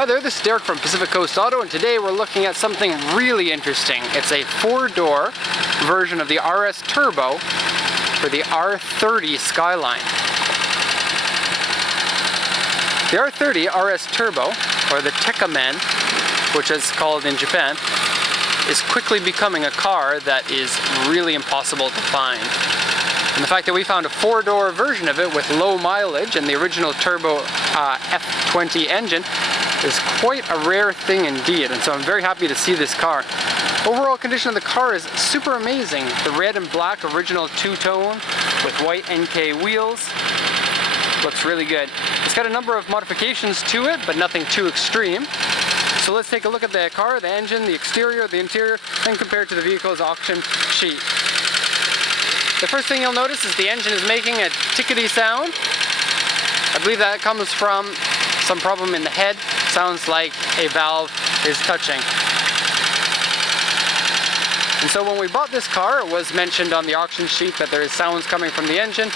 Hi there, this is Derek from Pacific Coast Auto, and today we're looking at something really interesting. It's a 4-door version of the RS Turbo for the R30 Skyline. The R30 RS Turbo, or the Tekaman, which is called in Japan, is quickly becoming a car that is really impossible to find. And the fact that we found a 4-door version of it with low mileage and the original turbo F20 engine is quite a rare thing indeed, and so I'm very happy to see this car. Overall condition of the car is super amazing. The red and black original two-tone with white NK wheels looks really good. It's got a number of modifications to it, but nothing too extreme. So let's take a look at the car, the engine, the exterior, the interior, and compare it to the vehicle's auction sheet. The first thing you'll notice is the engine is making a tickety sound. I believe that comes from some problem in the head. Sounds like a valve is touching. And so when we bought this car, it was mentioned on the auction sheet that there is sounds coming from the engine,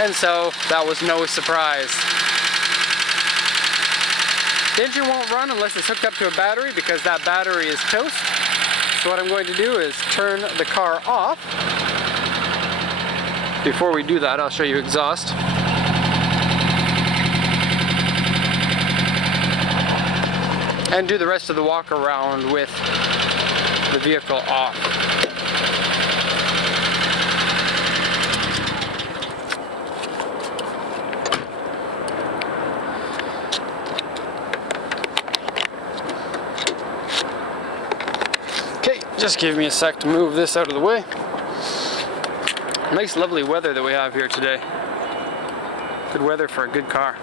and so that was no surprise. The engine won't run unless it's hooked up to a battery because that battery is toast. So what I'm going to do is turn the car off. Before we do that, I'll show you exhaust. And do the rest of the walk around with the vehicle off. Okay, just give me a sec to move this out of the way. Nice lovely weather that we have here today. Good weather for a good car.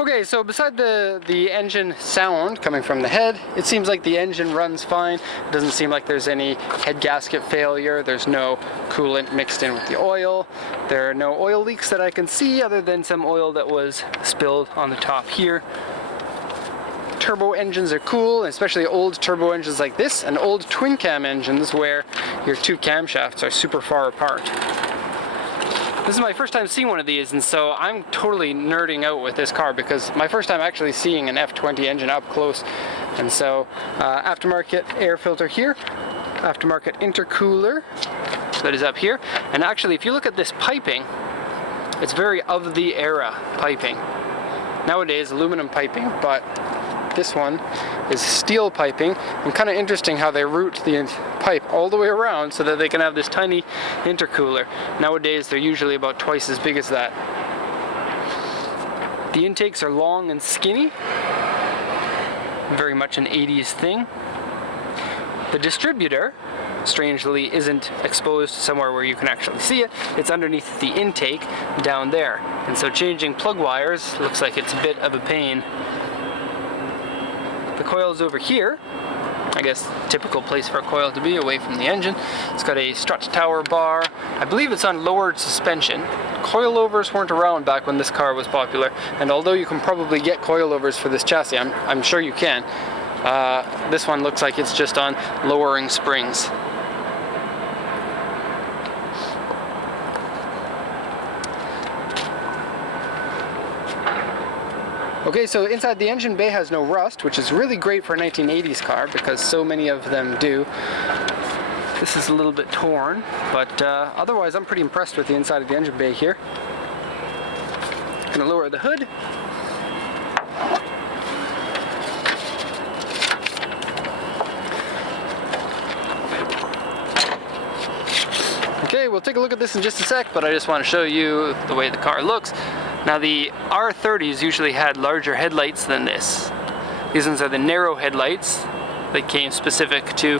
Okay, so beside the engine sound coming from the head, it seems like the engine runs fine. It doesn't seem like there's any head gasket failure. There's no coolant mixed in with the oil. There are no oil leaks that I can see other than some oil that was spilled on the top here. Turbo engines are cool, especially old turbo engines like this, and old twin cam engines where your two camshafts are super far apart. This is my first time seeing one of these, and so I'm totally nerding out with this car because my first time actually seeing an F20 engine up close. And so aftermarket air filter here, aftermarket intercooler that is up here, and actually if you look at this piping, it's very of the era piping. Nowadays aluminum piping, but this one is steel piping, and kind of interesting how they route the pipe all the way around so that they can have this tiny intercooler. Nowadays they're usually about twice as big as that. The intakes are long and skinny, very much an 80s thing. The distributor, strangely, isn't exposed somewhere where you can actually see it. It's underneath the intake down there, and so changing plug wires looks like it's a bit of a pain. The coil's over here. I guess typical place for a coil to be, away from the engine. It's got a strut tower bar. I believe it's on lowered suspension. Coilovers weren't around back when this car was popular, and although you can probably get coilovers for this chassis, I'm sure you can, this one looks like it's just on lowering springs. Okay, so inside the engine bay has no rust, which is really great for a 1980s car because so many of them do. This is a little bit torn, but otherwise I'm pretty impressed with the inside of the engine bay here. I'm gonna lower the hood. Okay, we'll take a look at this in just a sec, but I just want to show you the way the car looks. Now the R30s usually had larger headlights than this. These ones are the narrow headlights that came specific to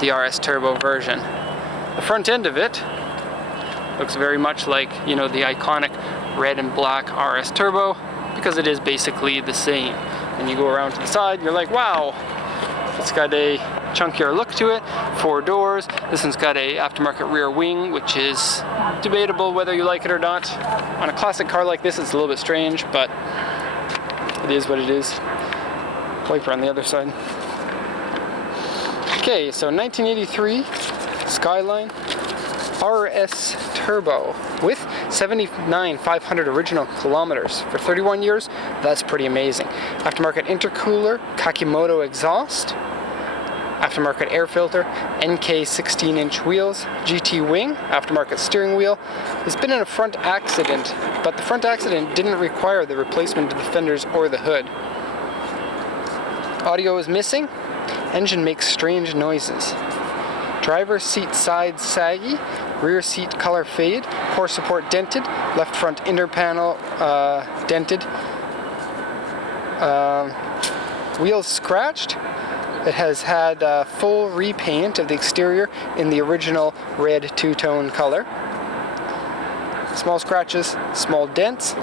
the RS Turbo version. The front end of it looks very much like, you know, the iconic red and black RS Turbo because it is basically the same. And you go around to the side, you're like, wow, it's got a chunkier look to it, 4 doors. This one's got a aftermarket rear wing, which is debatable whether you like it or not. On a classic car like this, it's a little bit strange, but it is what it is. Wiper on the other side. Okay, so 1983 Skyline RS Turbo with 79,500 original kilometers. For 31 years, that's pretty amazing. Aftermarket intercooler, Kakimoto exhaust, aftermarket air filter, NK 16-inch wheels, GT wing, aftermarket steering wheel. It's been in a front accident, but the front accident didn't require the replacement of the fenders or the hood. Audio is missing. Engine makes strange noises. Driver's seat side saggy, rear seat color fade, core support dented, left front inner panel dented, wheels scratched. It has had full repaint of the exterior in the original red two-tone color. Small scratches, small dents,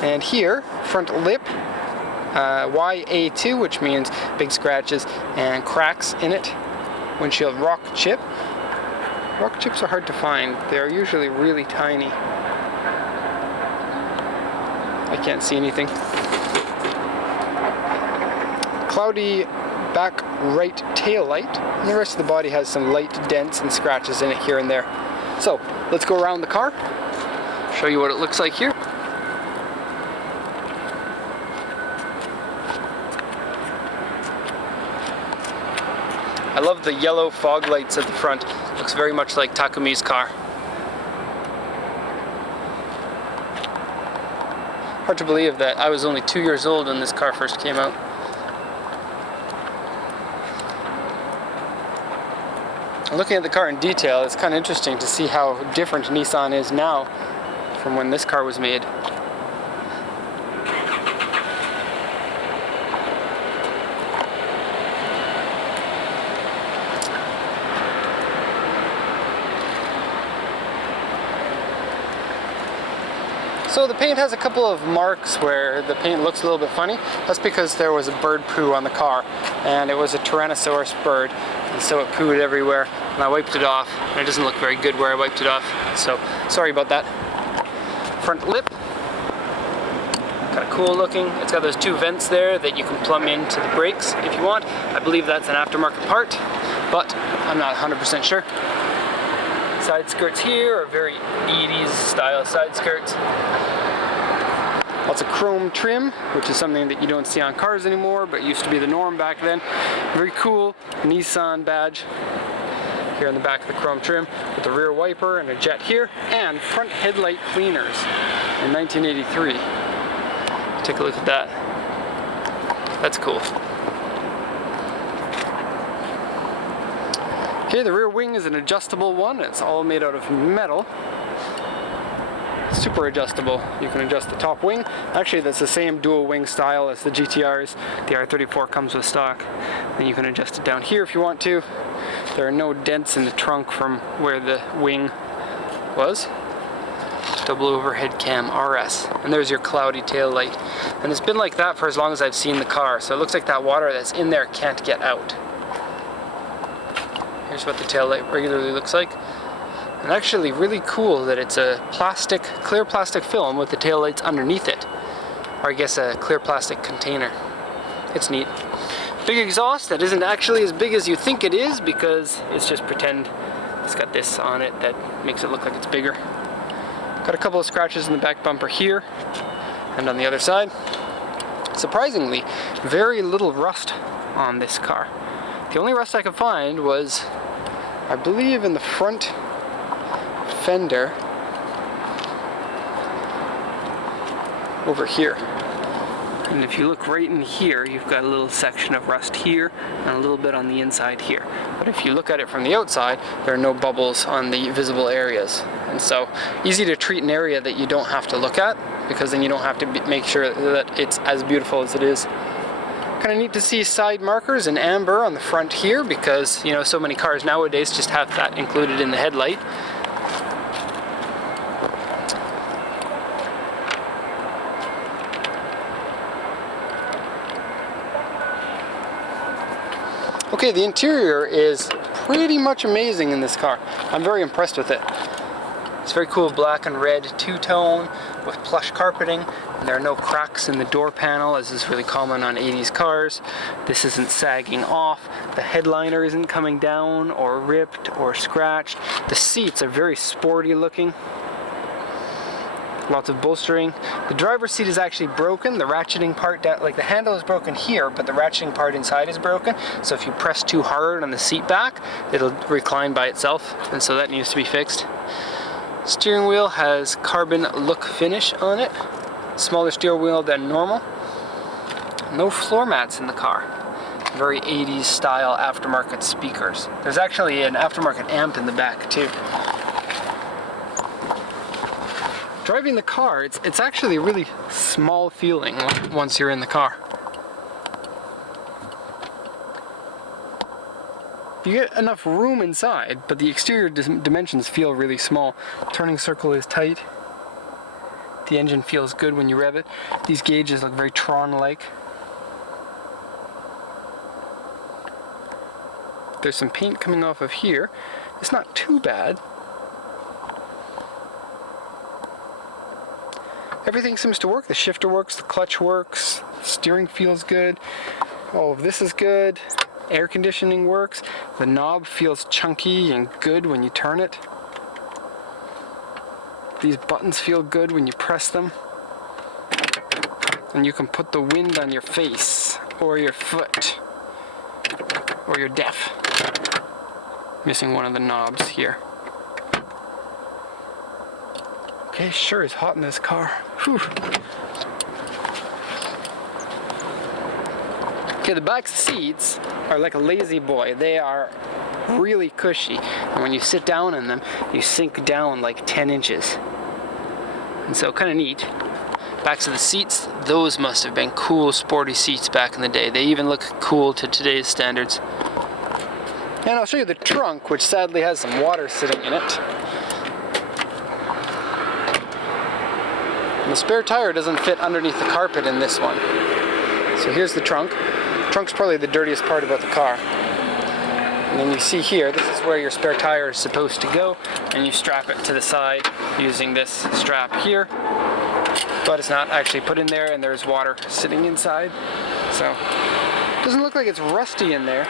and here, front lip, YA2, which means big scratches and cracks in it. Windshield rock chip. Rock chips are hard to find. They're usually really tiny. I can't see anything. Cloudy back right tail light, and the rest of the body has some light dents and scratches in it here and there. So let's go around the car, show you what it looks like here. I love the yellow fog lights at the front. Looks very much like Takumi's car. Hard to believe that I was only 2 years old when this car first came out. Looking at the car in detail, it's kind of interesting to see how different Nissan is now from when this car was made. So the paint has a couple of marks where the paint looks a little bit funny. That's because there was a bird poo on the car, and it was a Tyrannosaurus bird, and so it pooed everywhere, and I wiped it off, and it doesn't look very good where I wiped it off, so sorry about that. Front lip, kind of cool looking. It's got those two vents there that you can plumb into the brakes if you want. I believe that's an aftermarket part, but I'm not 100% sure. Side skirts here are very 80s style side skirts. Lots of chrome trim, which is something that you don't see on cars anymore, but used to be the norm back then. Very cool Nissan badge here in the back of the chrome trim with the rear wiper and a jet here, and front headlight cleaners in 1983. Take a look at that. That's cool. Okay, the rear wing is an adjustable one. It's all made out of metal. Super adjustable. You can adjust the top wing. Actually, that's the same dual wing style as the GTRs. The R34 comes with stock. And you can adjust it down here if you want to. There are no dents in the trunk from where the wing was. Double overhead cam RS. And there's your cloudy tail light. And it's been like that for as long as I've seen the car. So it looks like that water that's in there can't get out. Here's what the tail light regularly looks like. And actually really cool that it's a plastic, clear plastic film with the tail lights underneath it. Or I guess a clear plastic container. It's neat. Big exhaust that isn't actually as big as you think it is because it's just pretend. It's got this on it that makes it look like it's bigger. Got a couple of scratches in the back bumper here and on the other side. Surprisingly, very little rust on this car. The only rust I could find was, I believe, in the front fender over here. And if you look right in here, you've got a little section of rust here and a little bit on the inside here. But if you look at it from the outside, there are no bubbles on the visible areas. And so, easy to treat an area that you don't have to look at, because then you don't have to make sure that it's as beautiful as it is. Kind of neat to see side markers in amber on the front here because, you know, so many cars nowadays just have that included in the headlight. Okay, the interior is pretty much amazing in this car. I'm very impressed with it. It's very cool black and red two-tone with plush carpeting There are no cracks in the door panel, as is really common on 80s cars. This isn't sagging off. The headliner isn't coming down or ripped or scratched. The seats are very sporty looking. Lots of bolstering. The driver's seat is actually broken. The ratcheting part, like the handle is broken here, but the ratcheting part inside is broken. So if you press too hard on the seat back, it'll recline by itself, and so that needs to be fixed. Steering wheel has carbon look finish on it. Smaller steering wheel than normal. No floor mats in the car. Very 80s style aftermarket speakers. There's actually an aftermarket amp in the back too. Driving the car, it's actually a really small feeling once you're in the car. You get enough room inside, but the exterior dimensions feel really small. Turning circle is tight. The engine feels good when you rev it. These gauges look very Tron-like. There's some paint coming off of here. It's not too bad. Everything seems to work. The shifter works, the clutch works, steering feels good. All of this is good. Air conditioning works. The knob feels chunky and good when you turn it. These buttons feel good when you press them. And you can put the wind on your face, or your foot, or you're deaf. Missing one of the knobs here. Okay, sure is hot in this car. Whew. Okay, the back seats are like a lazy boy. They are really cushy. And when you sit down in them, you sink down like 10 inches. And so kind of neat. Backs of the seats, those must have been cool, sporty seats back in the day. They even look cool to today's standards. And I'll show you the trunk, which sadly has some water sitting in it. And the spare tire doesn't fit underneath the carpet in this one. So here's the trunk. The trunk's probably the dirtiest part about the car. And then you see here, this is where your spare tire is supposed to go, and you strap it to the side using this strap here. But it's not actually put in there, and there's water sitting inside. So, it doesn't look like it's rusty in there.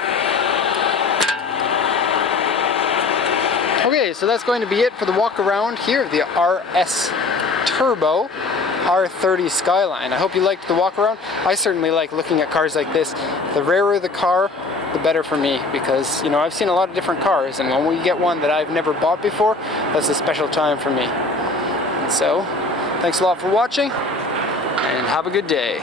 Okay, so that's going to be it for the walk around here of the RS Turbo R30 Skyline. I hope you liked the walk around. I certainly like looking at cars like this. The rarer the car, the better for me, because, you know, I've seen a lot of different cars, and when we get one that I've never bought before, that's a special time for me. And so, thanks a lot for watching, and have a good day.